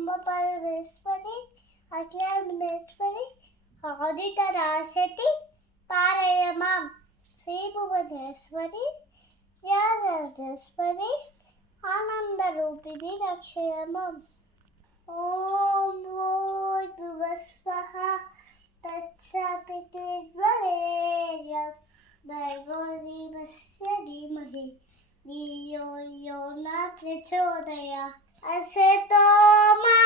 అమ్మ పరమేశ్వరి అఖిలాండేశ్వరి ఆదితరాశతి పారయమాం శ్రీ భువనేశ్వరి రాజరాజేశ్వరి ఆనందరూపిణి రక్షయమాం. ఓం భూర్భువస్వః తత్సవితుర్వరేణ్యం భర్గో దేవస్య ధీమహి ధియో యో న ప్రచోదయాత్. అసతో మా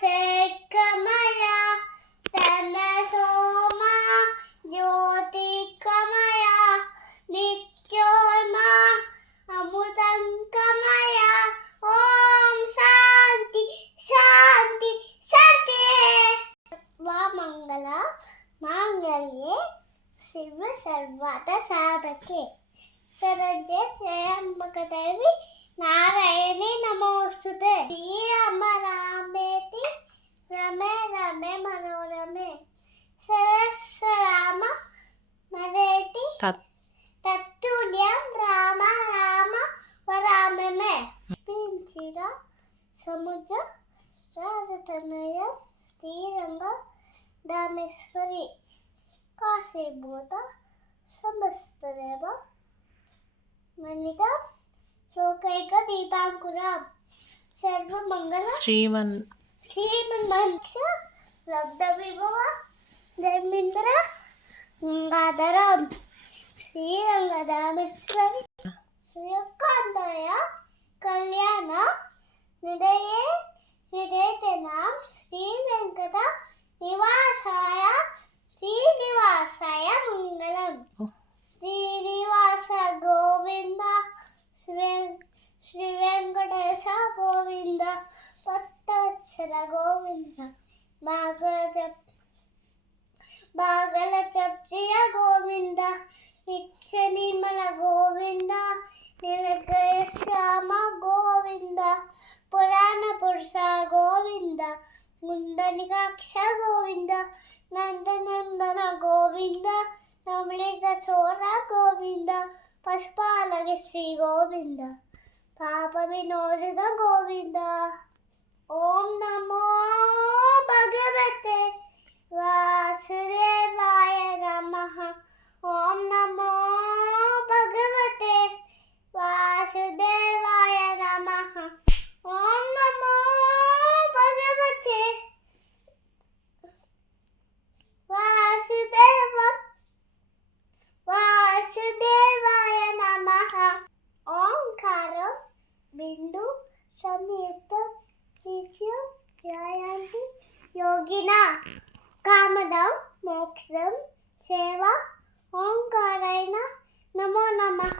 శేఖమయ తమసో మా జ్యోతిర్గమయ నిత్యోర్మా అమృతంగమయ. ఓం శాంతి శాంతి శాంతి. మంగళ మాంగళ్యే శివ సర్వార్థ సాధకే శరణ్యే త్రయంబకే దేవి నారాయణి నమోస్తుతే. శ్రీరామ రామేతి రమే రమే మనోరమే సహస్రనామ మరేతి తత్తుల్యం రామ రామ వరామమే. పించిర సముద్ర రాజతనయం శ్రీరంగ దామేశ్వరి కాశీభూత సమస్తదేవ మనిత లోకైక దీపాంకురం సర్వమంగళ శ్రీమన్మంక్ష లబ్ధ విభవ ధర్మేంద్ర గంగాధరం శ్రీరంగదామేశ్వరి శ్రీకాంతయ కళ్యాణ నిదయే నిదేతనాం శ్రీ వెంకట నివాసాయ శ్రీనివాసాయ మంగళం. శ్రీనివాస గోవింద శ్రీ వెంకటేశ గోవింద భక్తవత్సల గోవింద బాగల చప్చియ గోవింద నిత్య నిర్మల గోవింద నిలగ్రయ శ్యామ గోవింద పురాణ పురుష గోవింద ముందనికాక్ష గోవింద నందనందన గోవింద నమలిత చోర గోవింద పశుపాలకశ్రీ గోవింద పాప వినోదన గోవింద. ఓం నమో భగవతే వాసుదేవాయ నమః. ఓం నమో భగవతే వాసుదేవాయ నమః. ఓం నమో భగవతే వాసుదేవాయ నమః. ఓంకారం బిందు సంయుక్తం నిత్యం ధ్యాయంతి యోగినః కామదం మోక్షం సేవ. ఓంకారాయ నమో నమః.